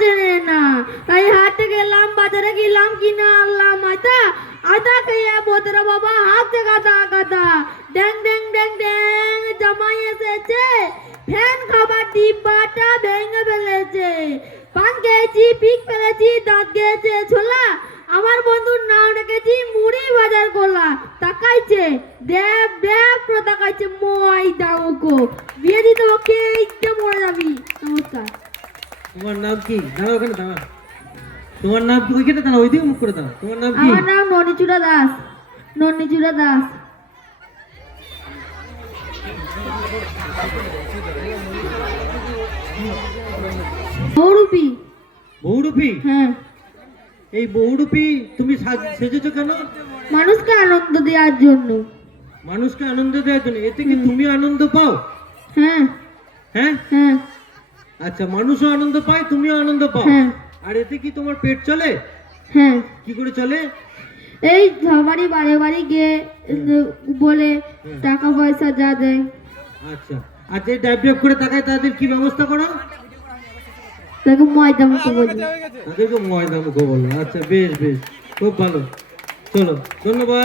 চেনে না, তাই হাটে গেলাম, বাজারে গেলাম, কিনে আনলাম আটা। আটা খেয়ে বোতরা বাবা হাতে গাদা গাদা, ড্যাং ড্যাং ড্যাং ড্যাং, জামাই এসেছে, ফ্যান খাবার ডিব্বাটা ভেঙে ফেলেছে। পান খেয়েছি, পিক ফেলেছি, দাঁত গেছে ছোলা, আমার বন্ধুর নাম রেখেছি মুড়ি বাজার গোলা। তাকাইছে দেব দেব করে তাকাইছে, মই দাও গো, বিয়ে দিতে ওকে ইচ্ছে মরে যাবি। নমস্কার। তোমার নাম কি? দাঁড়াও, ওখানে দাঁড়া। তোমার নাম কি? ওইখানে দাঁড়াও, ওইদিকে মুখ করে দাঁড়াও। তোমার নাম কি? আমার নাম ননিচূড়া দাস। ননিচূড়া দাস। বহুরূপী। বহুরূপী? হ্যাঁ। এই বহুরূপী তুমি সেজেছো কেন? মানুষকে আনন্দ দেওয়ার জন্য। মানুষকে আনন্দ দেওয়ার জন্য? এতে কি তুমি আনন্দ পাও? হ্যাঁ হ্যাঁ হ্যাঁ আচ্ছা, মানুষও আনন্দ পায়, তুমিও আনন্দ পাও। হ্যাঁ। আর এতে কি তোমার পেট চলে? হ্যাঁ। কি করে চলে? এই সবারই বাড়ি বাড়ি গিয়ে বলে টাকা পয়সা যা দেয়। আচ্ছা, আর যে ডাইভ ডাইভ করে তাকায় তাদের কি ব্যবস্থা করো? তাকে ময়দা মুখো বলি। তাদেরকে ময়দা মুখো বলো। আচ্ছা, বেশ বেশ, খুব ভালো। চলো, ধন্যবাদ।